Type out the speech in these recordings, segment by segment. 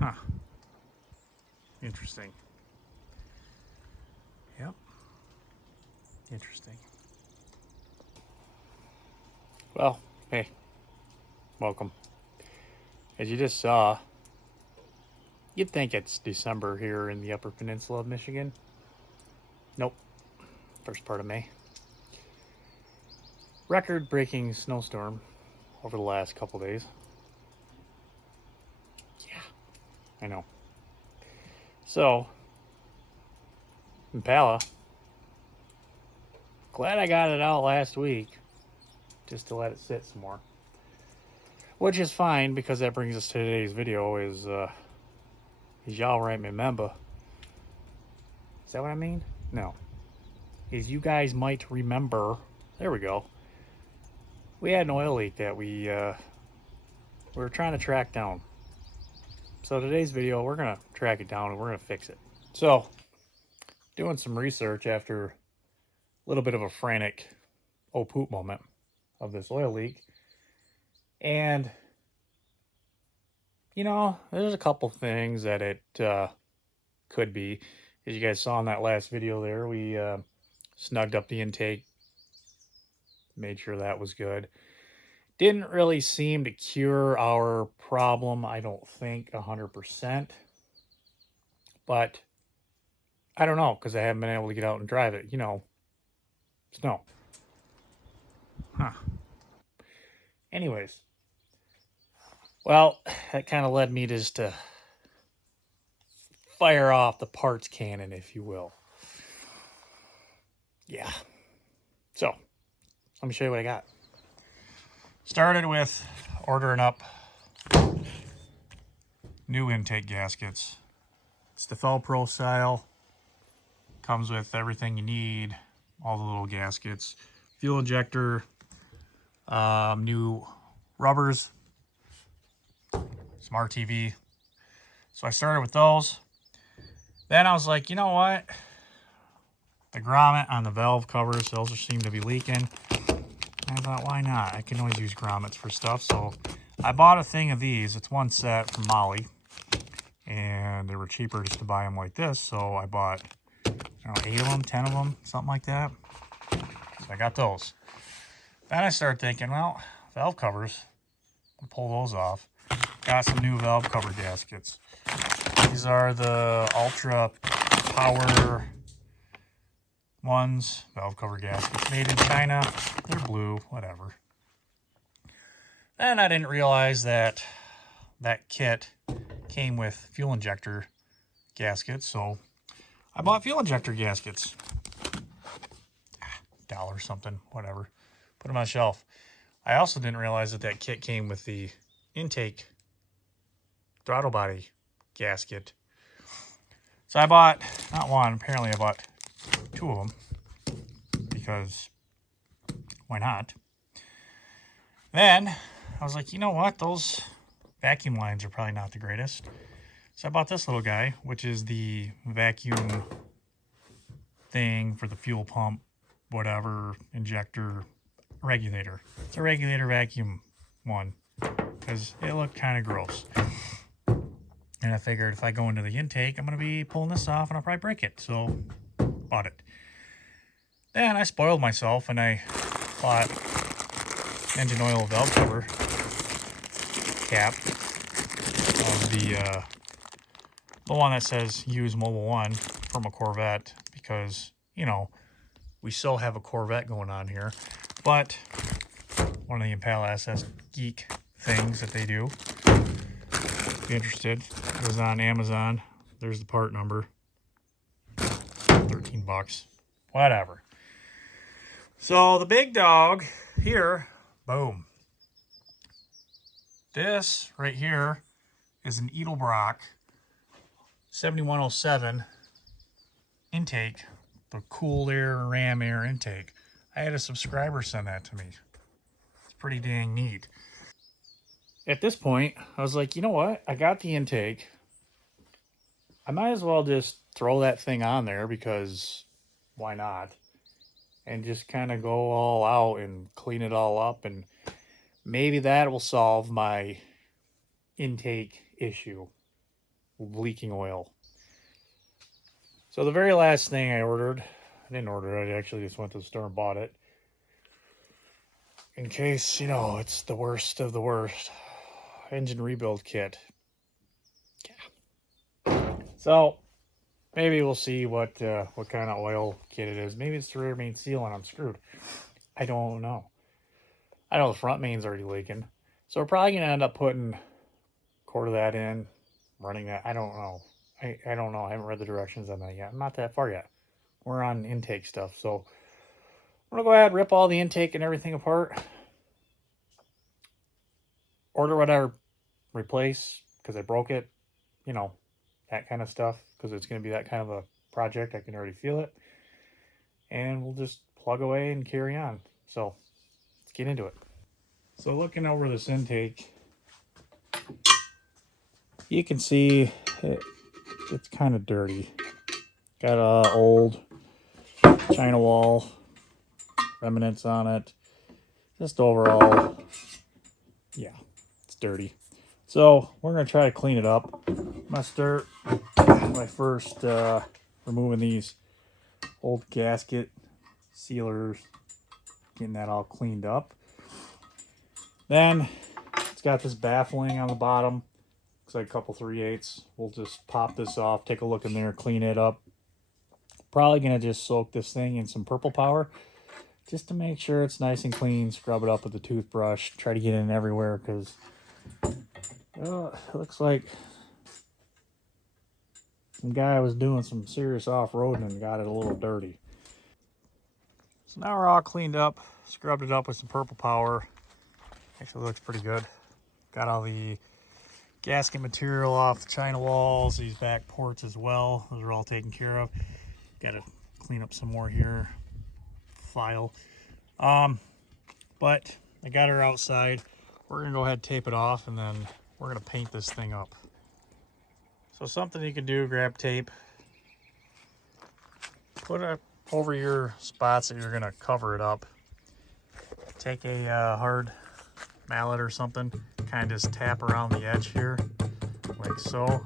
Huh. Interesting. Yep. Interesting. Well, hey, welcome. As you just saw, you'd think it's December here in the Upper Peninsula of Michigan. Nope. First part of May. Record-breaking snowstorm over the last couple days. Yeah, I know. So, Impala. Glad I got it out last week, just to let it sit some more. Which is fine, because that brings us to today's video, is y'all might remember. Is that what I mean? No. Is you guys might remember. There we go. We had an oil leak that we were trying to track down. So today's video, we're going to track it down and we're going to fix it. So, doing some research after a little bit of a frantic oh poop moment of this oil leak. And, you know, there's a couple things that it could be. As you guys saw in that last video there, we snugged up the intake, made sure that was good. Didn't really seem to cure our problem, I don't think, 100%. But I don't know, because I haven't been able to get out and drive it. You know, snow. Huh. Anyways. Well, that kind of led me just to fire off the parts cannon, if you will. Yeah. So, let me show you what I got. Started with ordering up new intake gaskets. It's the Pro style. Comes with everything you need, all the little gaskets, fuel injector, new rubbers, some RTV. So I started with those. Then I was like, you know what? The grommet on the valve covers, those seem to be leaking. I thought, why not? I can always use grommets for stuff. So I bought a thing of these. It's one set from Molly. And they were cheaper just to buy them like this. So I bought, I don't know, 8 of them, 10 of them, something like that. So I got those. Then I started thinking, well, valve covers. I'll pull those off. Got some new valve cover gaskets. These are the Ultra Power ones, valve cover gaskets, made in China. They're blue, whatever. Then I didn't realize that that kit came with fuel injector gaskets, so I bought fuel injector gaskets. $1 something, whatever. Put them on the shelf. I also didn't realize that that kit came with the intake throttle body gasket. So I bought, not one, apparently I bought 2 of them, because why not? Then I was like, you know what, those vacuum lines are probably not the greatest. So I bought this little guy, which is the vacuum thing for the fuel pump, whatever, injector, regulator. It's a regulator vacuum one, because it looked kind of gross. And I figured if I go into the intake, I'm going to be pulling this off and I'll probably break it. So, bought it. Then I spoiled myself and I bought engine oil valve cover cap of the one that says use Mobile 1 from a Corvette, because, you know, we still have a Corvette going on here. But one of the Impala SS Geek things that they do. If you're interested, it was on Amazon. There's the part number. 13 bucks. Whatever. So the big dog here, boom. This right here is an Edelbrock 7107 intake, the cool air ram air intake. I had a subscriber send that to me. It's pretty dang neat. At this point, I was like, you know what? I got the intake. I might as well just throw that thing on there, because why not? And just kind of go all out and clean it all up, and maybe that will solve my intake issue. leaking oil. So the very last thing I ordered, I didn't order it, I actually just went to the store and bought it. In case, you know, it's the worst of the worst. Engine rebuild kit. Yeah. So maybe we'll see what kind of oil kit it is. Maybe it's the rear main seal and I'm screwed. I don't know. I know the front main's already leaking. So we're probably going to end up putting a quart of that in, running that. I don't know. I don't know. I haven't read the directions on that yet. I'm not that far yet. We're on intake stuff. So I'm going to go ahead and rip all the intake and everything apart. Order what I replace because I broke it. You know, that kind of stuff. Because it's going to be that kind of a project. I can already feel it. And we'll just plug away and carry on. So let's get into it. So looking over this intake, you can see it's kind of dirty. Got a old China wall remnants on it. Just overall, yeah, it's dirty. So we're gonna try to clean it up. I'm gonna start by first removing these old gasket sealers, getting that all cleaned up. Then it's got this baffling on the bottom. Looks like a couple 3/8. We'll just pop this off, take a look in there, clean it up. Probably going to just soak this thing in some purple power just to make sure it's nice and clean. Scrub it up with a toothbrush. Try to get in everywhere because it looks like some guy was doing some serious off-roading and got it a little dirty. So now we're all cleaned up, scrubbed it up with some purple power. Actually looks pretty good. Got all the gasket material off the China walls, these back ports as well. Those are all taken care of. Got to clean up some more here. File. But I got her outside. We're gonna go ahead and tape it off and then we're gonna paint this thing up. So something you can do, grab tape, put it over your spots that you're gonna cover it up. Take a hard mallet or something, kind of just tap around the edge here, like so.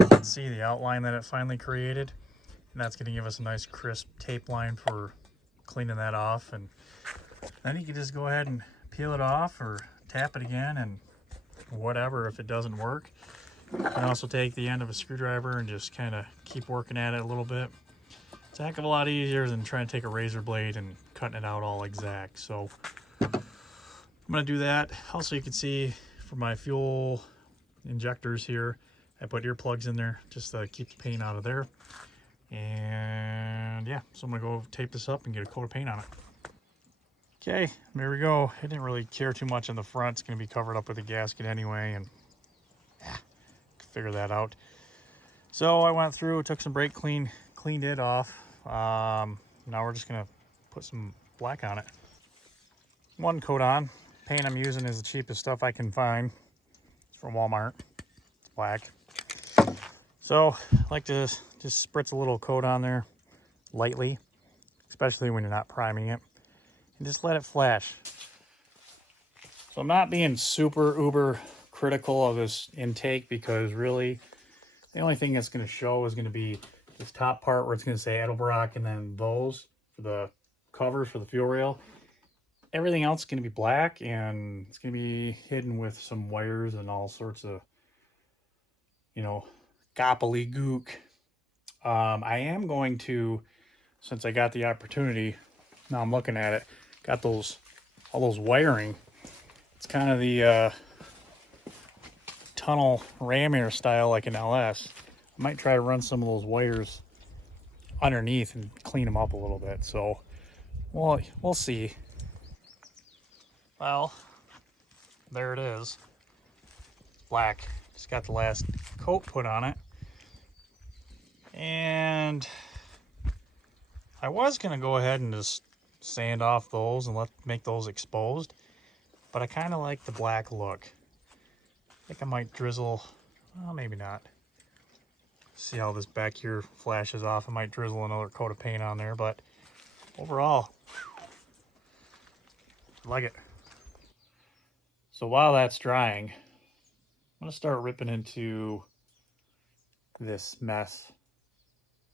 You can see the outline that it finally created. And that's going to give us a nice crisp tape line for cleaning that off. And then you can just go ahead and peel it off or tap it again and whatever if it doesn't work. You can also take the end of a screwdriver and just kind of keep working at it a little bit. It's a heck of a lot easier than trying to take a razor blade and cutting it out all exact. So I'm going to do that. Also, you can see for my fuel injectors here, I put earplugs in there just to keep the paint out of there. And yeah, so I'm gonna go tape this up and get a coat of paint on it. Okay, there we go. I didn't really care too much on the front. It's gonna be covered up with a gasket anyway, and yeah, figure that out. So I went through, took some brake cleaned it off. Now we're just gonna put some black on it. One coat on. Paint I'm using is the cheapest stuff I can find. It's from Walmart. It's black. So I like to just spritz a little coat on there lightly, especially when you're not priming it, and just let it flash. So I'm not being super uber critical of this intake because really the only thing that's going to show is going to be this top part where it's going to say Edelbrock and then those for the covers for the fuel rail. Everything else is going to be black and it's going to be hidden with some wires and all sorts of, you know, gobbledygook. I am going to, since I got the opportunity, now I'm looking at it, got all those wiring. It's kind of the tunnel ram air style like an LS. I might try to run some of those wires underneath and clean them up a little bit. So, well, we'll see. Well, there it is. It's black. Just got the last coat put on it. And I was going to go ahead and just sand off those and make those exposed. But I kind of like the black look. I think I might drizzle, well, maybe not. See how this back here flashes off. I might drizzle another coat of paint on there, but overall, I like it. So while that's drying, I'm going to start ripping into this mess.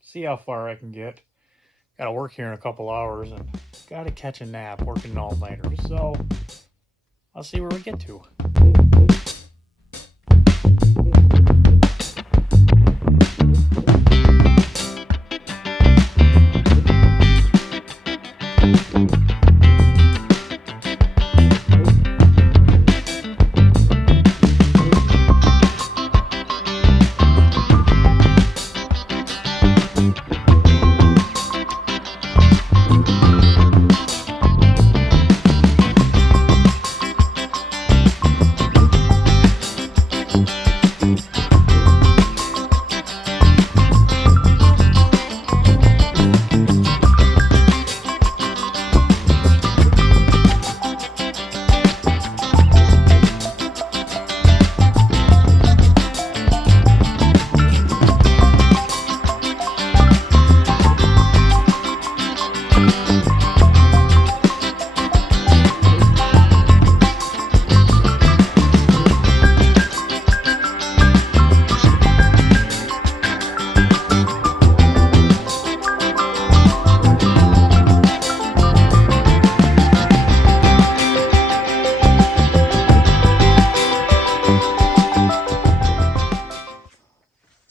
See how far I can get. Gotta work here in a couple hours and gotta catch a nap working an all-nighter. So I'll see where we get to.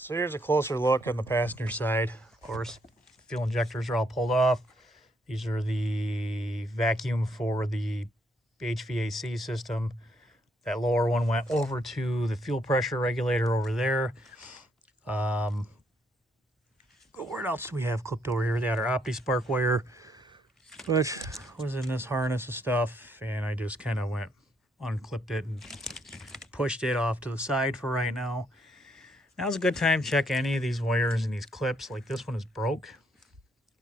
So here's a closer look on the passenger side. Of course, fuel injectors are all pulled off. These are the vacuum for the HVAC system. That lower one went over to the fuel pressure regulator over there. What else do we have clipped over here? They had our OptiSpark wire, which was in this harness of stuff, and I just kind of went unclipped it and pushed it off to the side for right now. Now's a good time to check any of these wires and these clips. Like this one is broke.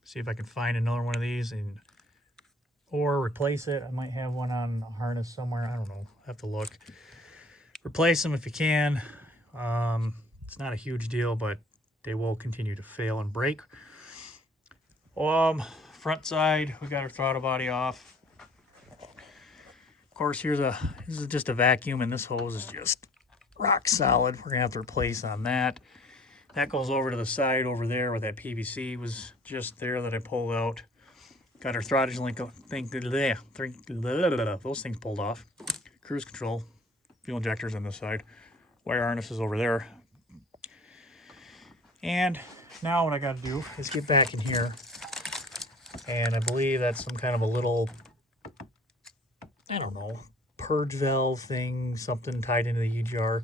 See if I can find another one of these or replace it. I might have one on a harness somewhere. I don't know. I have to look. Replace them if you can. It's not a huge deal, but they will continue to fail and break. Front side, we got our throttle body off. Of course, this is just a vacuum, and this hose is just rock solid. We're gonna have to replace on that. That goes over to the side over there where that PVC was just there that I pulled out. Got our throttle link thing. Those things pulled off. Cruise control, fuel injectors on this side. Wire harnesses over there. And now what I got to do is get back in here. And I believe that's some kind of a little, I don't know, purge valve thing, something tied into the U-jar.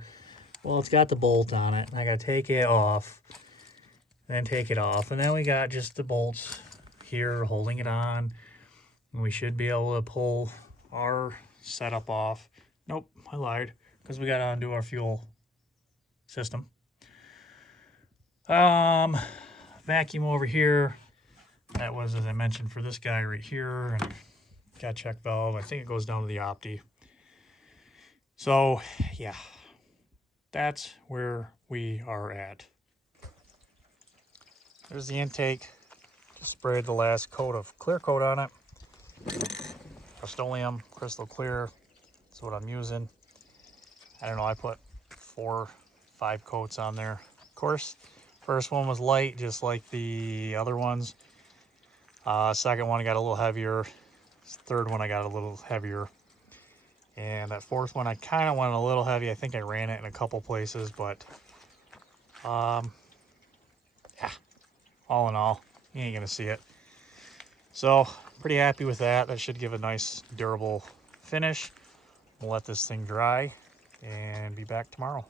Well, it's got the bolt on it. I got to take it off, then take it off. And then we got just the bolts here holding it on. And we should be able to pull our setup off. Nope, I lied, because we got to undo our fuel system. Vacuum over here. That was, as I mentioned, for this guy right here. And got check valve. I think it goes down to the Opti. So, yeah, that's where we are at. There's the intake. Just sprayed the last coat of clear coat on it. Rust-Oleum, crystal clear. That's what I'm using. I don't know, I put 4, 5 coats on there. Of course, first one was light, just like the other ones. Second one got a little heavier. Third one I got a little heavier. And that fourth one I kind of went a little heavy. I think I ran it in a couple places, but yeah, all in all, you ain't gonna see it. So pretty happy with that. That should give a nice durable finish. We'll let this thing dry and be back tomorrow.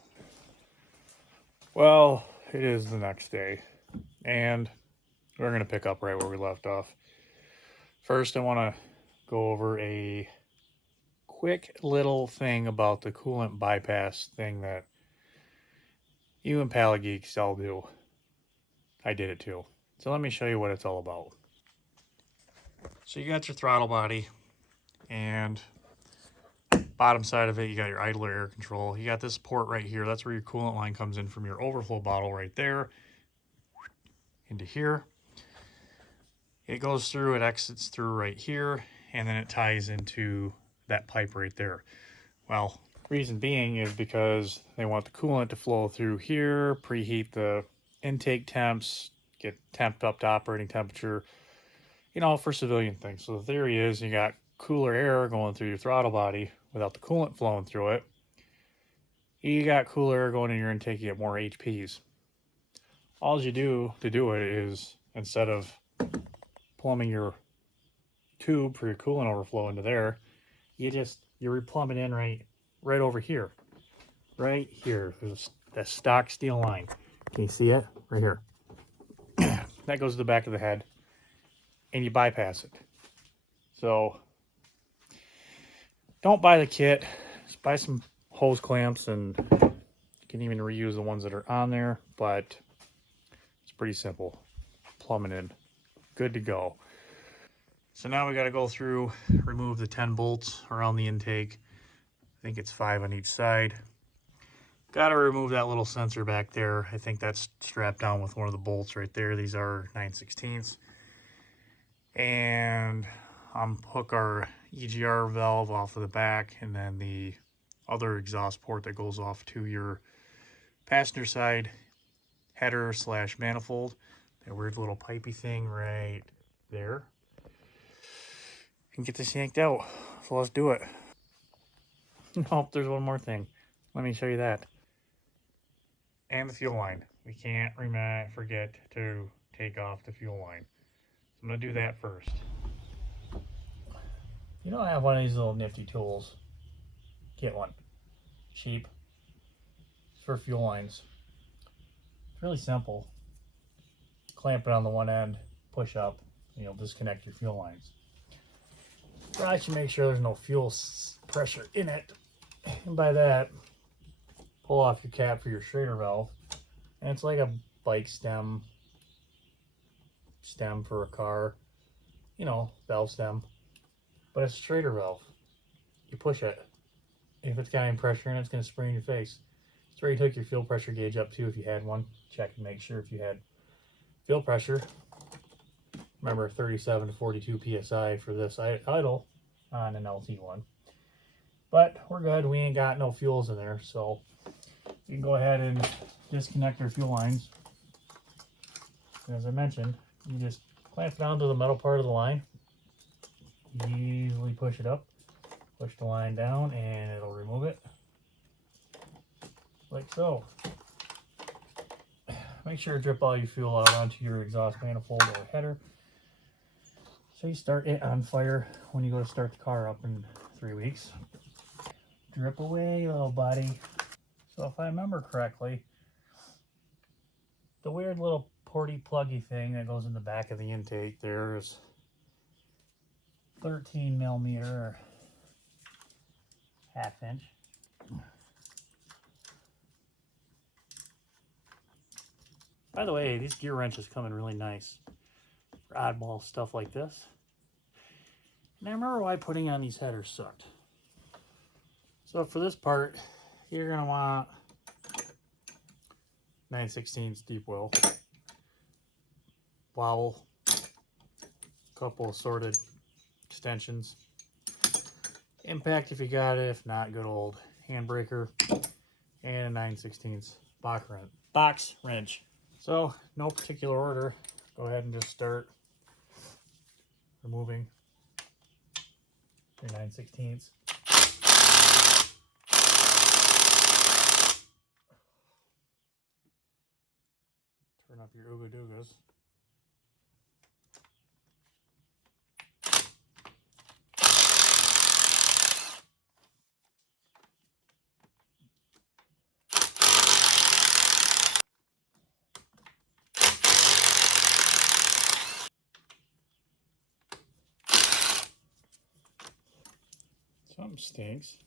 Well, it is the next day, and we're gonna pick up right where we left off. First, I want to go over a quick little thing about the coolant bypass thing that you Impala geeks all do. I did it too. So let me show you what it's all about. So you got your throttle body, and bottom side of it, you got your idler air control. You got this port right here. That's where your coolant line comes in from your overflow bottle right there into here. It goes through, it exits through right here, and then it ties into that pipe right there. Well, reason being is because they want the coolant to flow through here, preheat the intake temps, get temped up to operating temperature, you know, for civilian things. So the theory is you got cooler air going through your throttle body without the coolant flowing through it. You got cooler air going in your intake, you get more HPs. All you do to do it is, instead of plumbing your tube for your coolant overflow into there, you replumb it in right over here. Right here. There's that stock steel line. Can you see it? Right here. That goes to the back of the head, and you bypass it. So don't buy the kit. Just buy some hose clamps, and you can even reuse the ones that are on there, but it's pretty simple. Plumb it in. Good to go. So now we got to go through, remove the 10 bolts around the intake. I think it's 5 on each side. Got to remove that little sensor back there. I think that's strapped down with one of the bolts right there. These are 9/16. And hook our EGR valve off of the back, and then the other exhaust port that goes off to your passenger side header / manifold. That weird little pipey thing right there. And get this yanked out. So let's do it. Oh, there's one more thing. Let me show you that. And the fuel line. We can't forget to take off the fuel line. So I'm going to do that first. You know, I have one of these little nifty tools. Get one. Cheap. It's for fuel lines. It's really simple. Clamp it on the one end, push up, and you'll disconnect your fuel lines. Probably should make sure there's no fuel pressure in it. And by that, pull off your cap for your Schrader valve. And it's like a bike stem for a car, you know, valve stem. But it's a Schrader valve. You push it. If it's got any pressure in it, it's going to spray in your face. It's where you took your fuel pressure gauge up to if you had one. Check and make sure if you had fuel pressure. Remember, 37 to 42 psi for this idle on an LT-1. But we're good. We ain't got no fuels in there, so we can go ahead and disconnect our fuel lines. As I mentioned, you just clamp it onto the metal part of the line. Easily push it up. Push the line down, and it'll remove it. Like so. Make sure to drip all your fuel out onto your exhaust manifold or header. So you start it on fire when you go to start the car up in 3 weeks. Drip away, little buddy. So if I remember correctly, the weird little porty pluggy thing that goes in the back of the intake there is 13 millimeter or ½ inch. By the way, these gear wrenches come in really nice for oddball stuff like this. And I remember why putting on these headers sucked. So for this part, you're going to want 9/16 deep well, wobble, a couple assorted extensions, impact if you got it, if not, good old handbreaker, and a 9/16 box wrench. So, no particular order. Go ahead and just start removing your 9/16. Turn up your ooga doogas. Something stinks.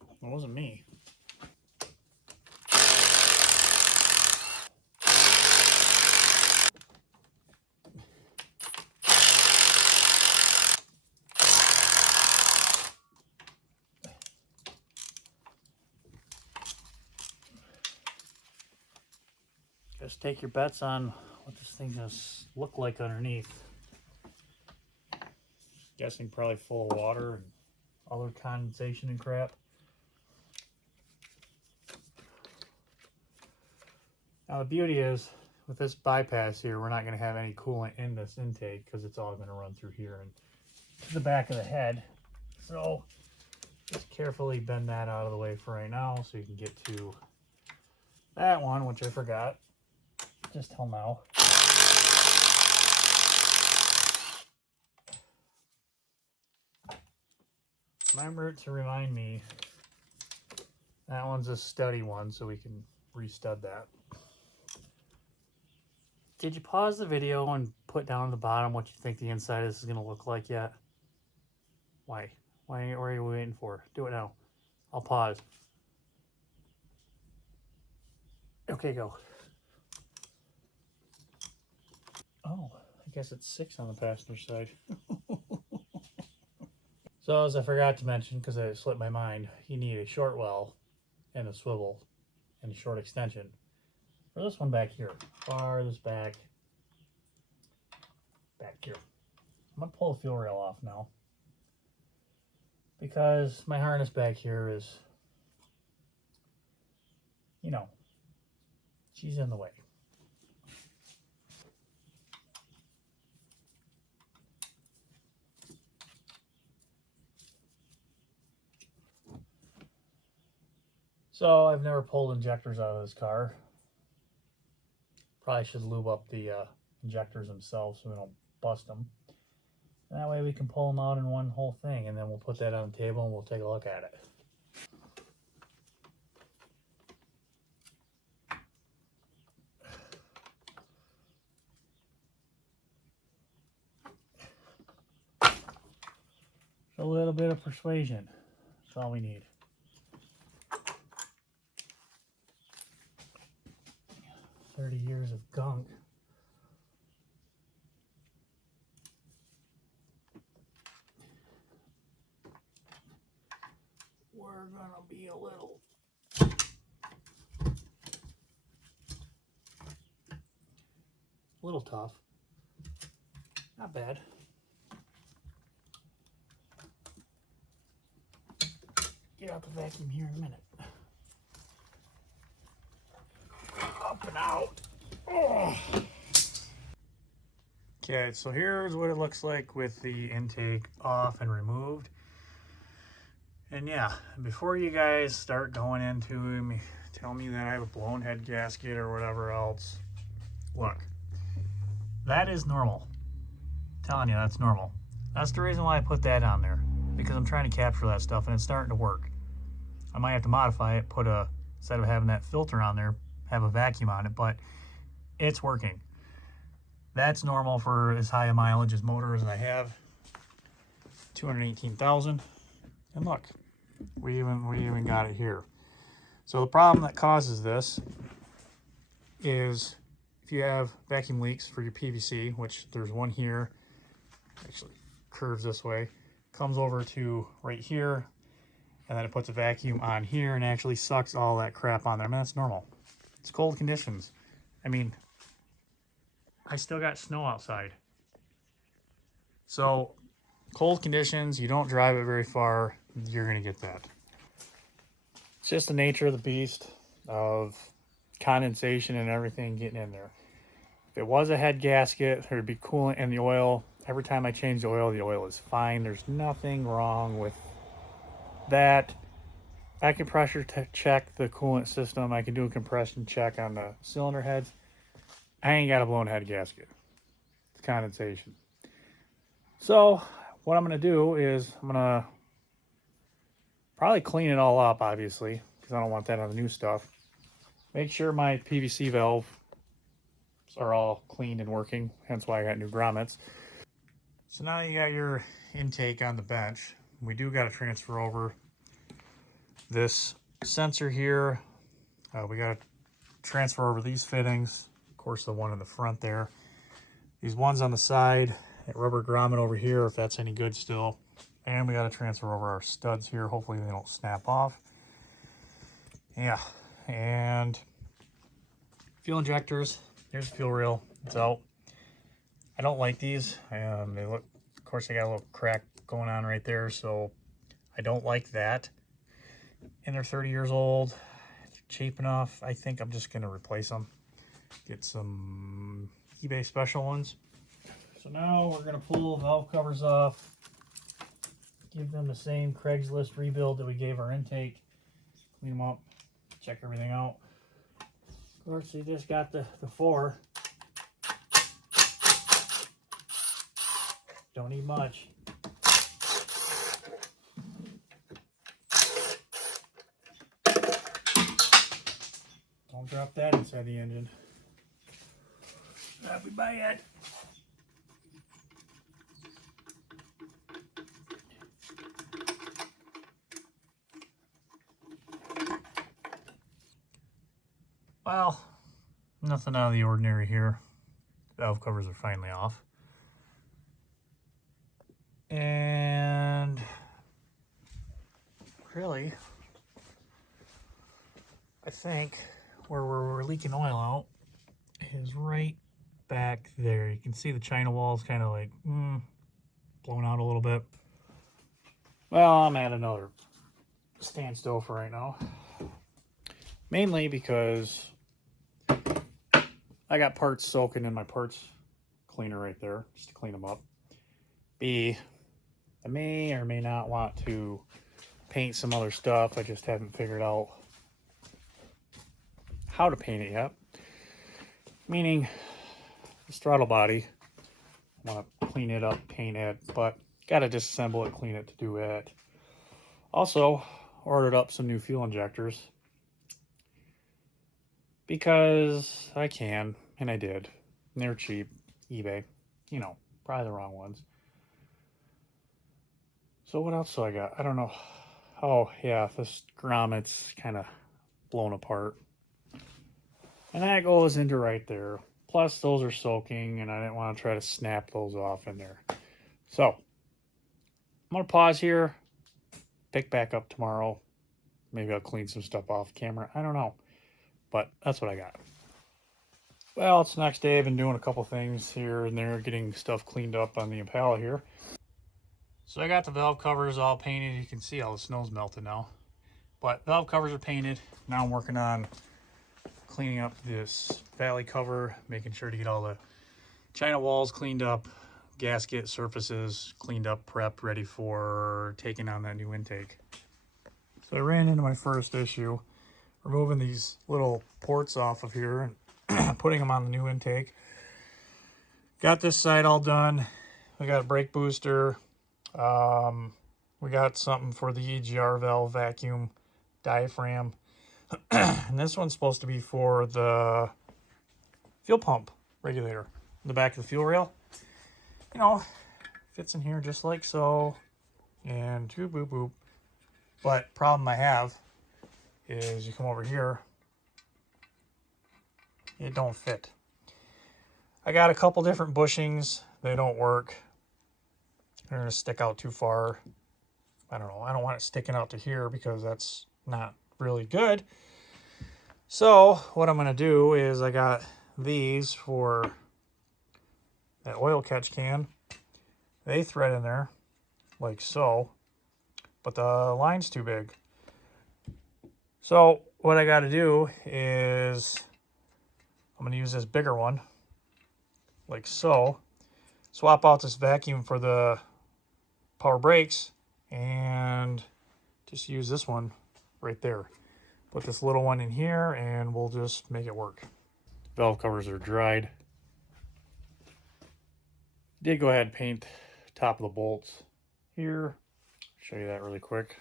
It wasn't me. Just take your bets on what this thing's gonna look like underneath. Guessing probably full of water and other condensation and crap. Now the beauty is, with this bypass here, we're not going to have any coolant in this intake because it's all going to run through here and to the back of the head. So just carefully bend that out of the way for right now so you can get to that one, which I forgot just till now. Remember to remind me that one's a study one, so we can restud that. Did you pause the video and put down at the bottom what you think the inside of this is going to look like yet? Why? What are you waiting for? Do it now. I'll pause. Okay, go. Oh, I guess it's 6 on the passenger side. So, as I forgot to mention, because it slipped my mind, you need a short well and a swivel and a short extension. For this one back here, farthest back here. I'm going to pull the fuel rail off now because my harness back here is, you know, she's in the way. So I've never pulled injectors out of this car. Probably should lube up the injectors themselves so we don't bust them. And that way we can pull them out in one whole thing, and then we'll put that on the table and we'll take a look at it. A little bit of persuasion. That's all we need. "30 years of gunk." We're gonna be a little tough. Not bad. Get out the vacuum here in a minute. Up and out. Oh. Okay, so here's what it looks like with the intake off and removed. And yeah, before you guys start going into me, tell me that I have a blown head gasket or whatever else, look, that is normal. I'm telling you, that's normal. That's the reason why I put that on there, because I'm trying to capture that stuff and it's starting to work. I might have to modify it, instead of having that filter on there, have a vacuum on it, but it's working. That's normal for as high a mileage as motor as I have. 218,000. And look, we even got it here. So the problem that causes this is if you have vacuum leaks for your PVC, which there's one here, actually curves this way, comes over to right here, and then it puts a vacuum on here and actually sucks all that crap on there. I mean, that's normal. It's cold conditions. I mean, I still got snow outside. So cold conditions, you don't drive it very far, you're gonna get that. It's just the nature of the beast of condensation and everything getting in there. If it was a head gasket, there'd be coolant in the oil. Every time I change the oil is fine. There's nothing wrong with that. I can pressure check the coolant system. I can do a compression check on the cylinder heads. I ain't got a blown head gasket. It's condensation. So what I'm going to do is I'm going to probably clean it all up, obviously, because I don't want that on the new stuff. Make sure my PVC valves are all cleaned and working, hence why I got new grommets. So now you got your intake on the bench. We do got to transfer over this sensor here. We got to transfer over these fittings. Of course, the one in the front there. These ones on the side, that rubber grommet over here, if that's any good still. And we got to transfer over our studs here. Hopefully they don't snap off. Yeah, and fuel injectors. Here's the fuel rail. It's out. I don't like these. They look, of course, they got a little crack going on right there, so I don't like that. And they're 30 years old. Cheap enough. I think I'm just going to replace them. Get some eBay special ones. So now we're going to pull valve covers off. Give them the same Craigslist rebuild that we gave our intake. Clean them up. Check everything out. Of course, you just got the 4. Don't need much. Don't drop that inside the engine. That'd be bad. Well, nothing out of the ordinary here. Valve covers are finally off. And really, I think where we're leaking oil out is right back there. You can see the China walls kind of like blown out a little bit. Well, I'm at another standstill for right now. Mainly because I got parts soaking in my parts cleaner right there, just to clean them up. B, I may or may not want to paint some other stuff. I just haven't figured out how to paint it yet. Meaning, this throttle body, I want to clean it up, paint it, but got to disassemble it, clean it to do it. Also, ordered up some new fuel injectors. Because I can, and I did. And they're cheap. eBay. You know, probably the wrong ones. So what else do I got? I don't know. Oh, yeah, this grommet's kind of blown apart. And that goes into right there. Plus, those are soaking, and I didn't want to try to snap those off in there. So, I'm going to pause here. Pick back up tomorrow. Maybe I'll clean some stuff off camera. I don't know. But that's what I got. Well, it's the next day. I've been doing a couple things here and there, getting stuff cleaned up on the Impala here. So I got the valve covers all painted. You can see all the snow's melted now. But valve covers are painted. Now I'm working on cleaning up this valley cover, making sure to get all the China walls cleaned up, gasket surfaces cleaned up, prepped, ready for taking on that new intake. So I ran into my first issue. Removing these little ports off of here and putting them on the new intake. Got this side all done. We got a brake booster. We got something for the EGR valve vacuum diaphragm. And this one's supposed to be for the fuel pump regulator. The back of the fuel rail. You know, fits in here just like so. And boop, boop, boop. But problem I have is you come over here, it don't fit. I got a couple different bushings. They don't work. They're going to stick out too far. I don't know. I don't want it sticking out to here because that's not really good. So what I'm going to do is I got these for that oil catch can. They thread in there like so, but the line's too big. So what I got to do is I'm going to use this bigger one, like so. Swap out this vacuum for the power brakes and just use this one right there. Put this little one in here and we'll just make it work. Valve covers are dried. Did go ahead and paint top of the bolts here. Show you that really quick.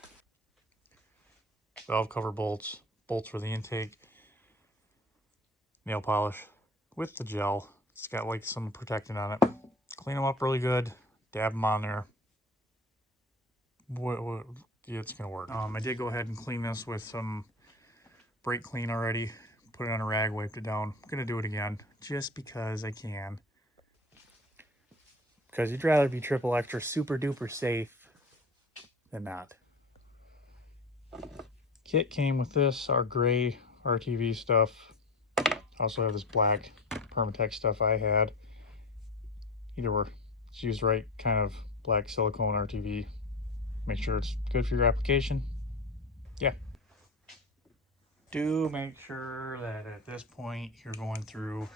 Valve cover bolts, bolts for the intake, nail polish with the gel. It's got like some protectant on it. Clean them up really good, dab them on there. Yeah, it's gonna work. I did go ahead and clean this with some brake clean already. Put it on a rag, wiped it down. I'm gonna do it again just because I can. Because you'd rather be triple extra super duper safe than not. Kit came with this, our gray RTV stuff. Also have this black Permatex stuff I had. Either way, it's used right, kind of black silicone RTV. Make sure it's good for your application. Yeah. Do make sure that at this point you're going through,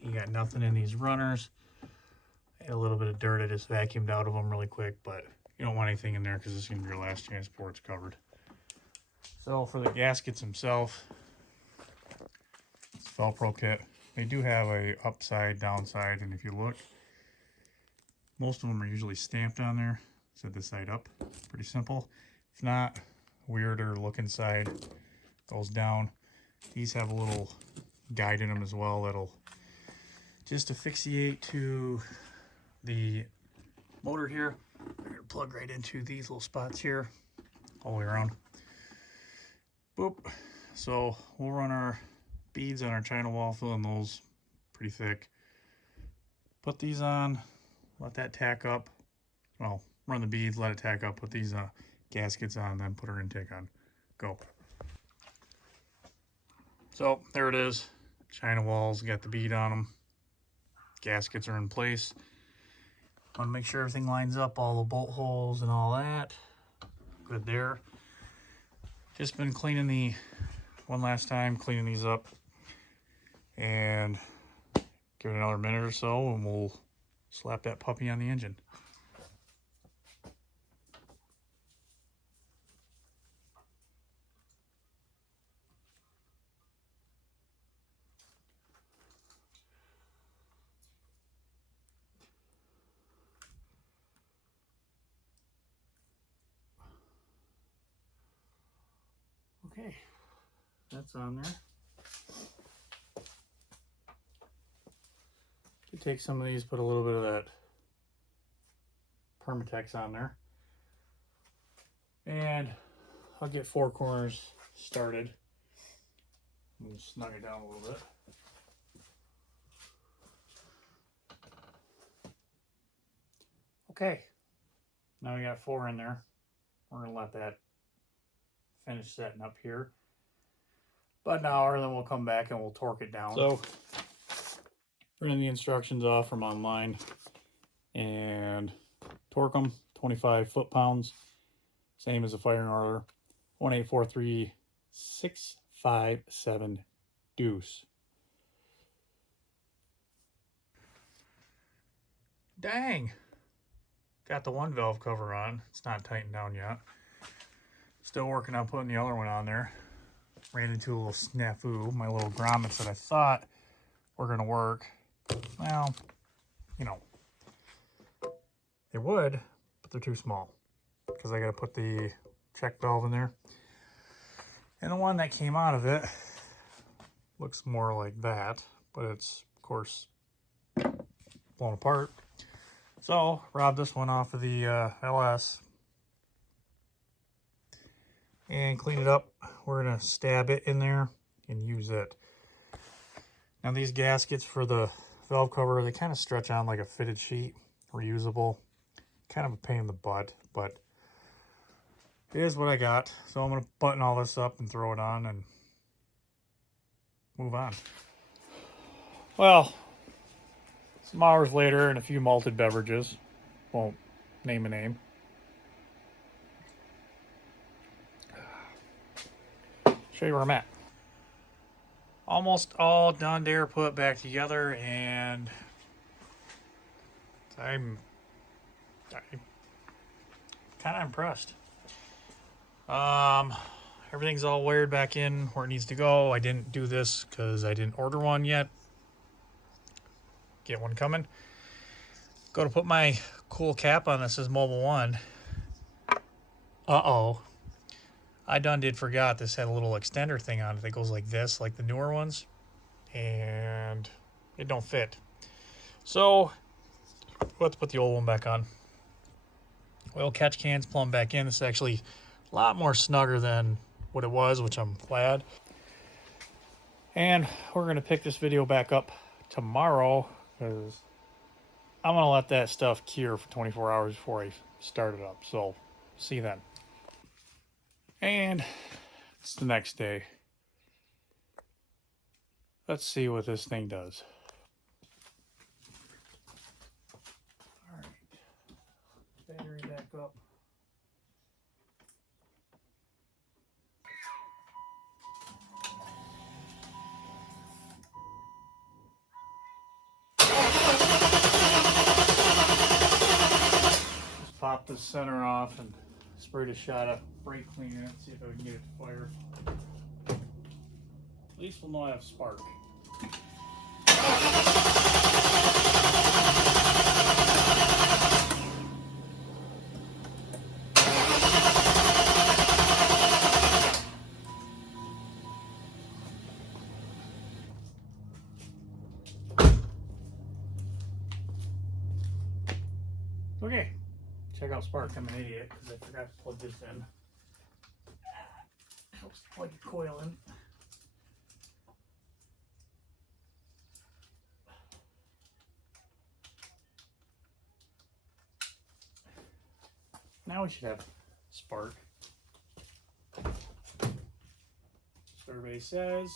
you got nothing in these runners. A little bit of dirt, I just vacuumed out of them really quick, but you don't want anything in there because this is going to be your last chance before it's covered. So for the gaskets themselves, it's Velcro kit. They do have a upside, downside, and if you look, most of them are usually stamped on there. Set this side up, pretty simple. If not, weirder looking side goes down. These have a little guide in them as well that'll just asphyxiate to the motor here. They're gonna plug right into these little spots here, all the way around. Boop. So we'll run our beads on our China wall, filling those pretty thick. Put these on, let that tack up. Well, run the beads, let it tack up, put these gaskets on, then put our intake on. Go. So there it is. China walls, got the bead on them. Gaskets are in place. Want to make sure everything lines up, all the bolt holes and all that. Good there. Just been cleaning the one last time, cleaning these up. And give it another minute or so and we'll slap that puppy on the engine. Okay, that's on there. You take some of these, put a little bit of that Permatex on there. And I'll get 4 corners started. We'll snug it down a little bit. Okay, now we got 4 in there. We're gonna let that finish setting up here. About an hour, then we'll come back and we'll torque it down. So, printing the instructions off from online and torque them 25 foot-pounds, same as a firing order, 1843657 deuce. Dang, got the one valve cover on. It's not tightened down yet. Still working on putting the other one on there. Ran into a little snafu. My little grommets that I thought were gonna work, well, you know, they would, but they're too small because I got to put the check valve in there. And the one that came out of it looks more like that, but it's, of course, blown apart. So, robbed this one off of the LS and clean it up. We're going to stab it in there and use it. Now, these gaskets for the valve cover, they kind of stretch on like a fitted sheet, reusable. Kind of a pain in the butt, but it is what I got. So I'm going to button all this up and throw it on and move on. Well, some hours later and a few malted beverages. Won't name a name. Show you where I'm at. Almost all done there, put back together, and I'm kind of impressed. Everything's all wired back in where it needs to go. I didn't do this because I didn't order one yet. Get one coming. Go to put my cool cap on. This is Mobile One. Uh-oh. I done did forgot this had a little extender thing on it that goes like this, like the newer ones. And it don't fit. So, we'll have to put the old one back on. Oil catch cans plumb back in. This is actually a lot more snugger than what it was, which I'm glad. And we're going to pick this video back up tomorrow because I'm going to let that stuff cure for 24 hours before I start it up. So, see you then. And it's the next day. Let's see what this thing does. Battery back up. center off and sprayed a shot of brake cleaner and see if I can get it to fire. At least we'll know I have spark. Okay, check out spark. I'm an idiot because I forgot to plug this in. Helps plug the coil in. Now we should have spark. Survey says.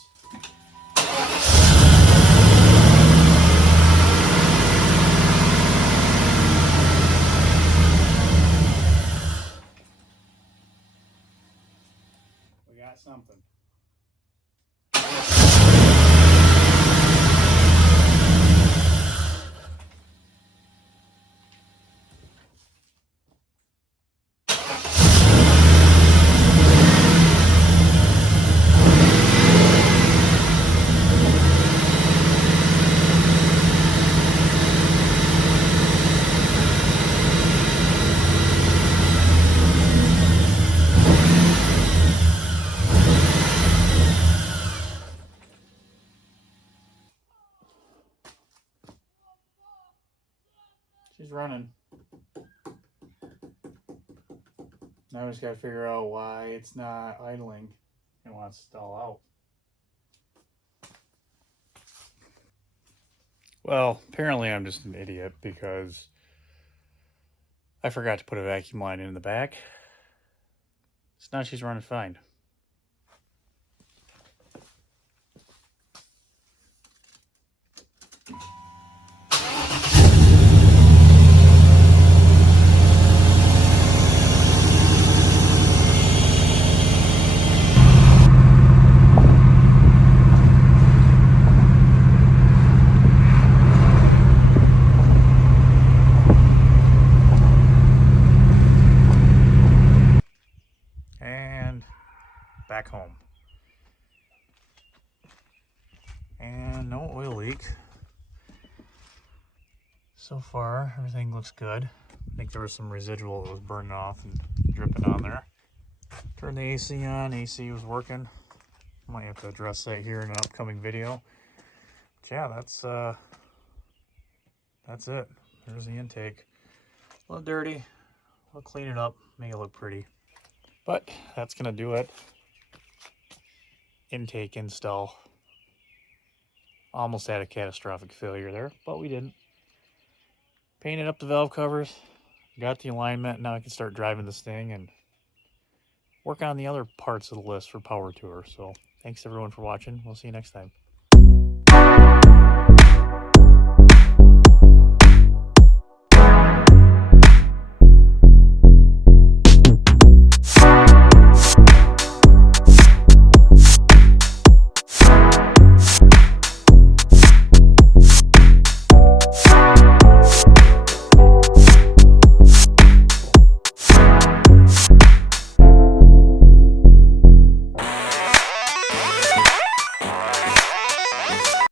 We got something. She's running. Now we just gotta figure out why it's not idling and wants to stall out. Well, apparently I'm just an idiot because I forgot to put a vacuum line in the back. So now she's running fine. Back home. And no oil leak. So far, everything looks good. I think there was some residual that was burning off and dripping on there. Turned the AC on, AC was working. Might have to address that here in an upcoming video. But yeah, that's it. There's the intake. A little dirty. We'll clean it up, make it look pretty. But that's gonna do it. Intake install. Almost had a catastrophic failure there, but we didn't. Painted up the valve covers, got the alignment. Now I can start driving this thing and work on the other parts of the list for Power Tour. So thanks everyone for watching. We'll see you next time.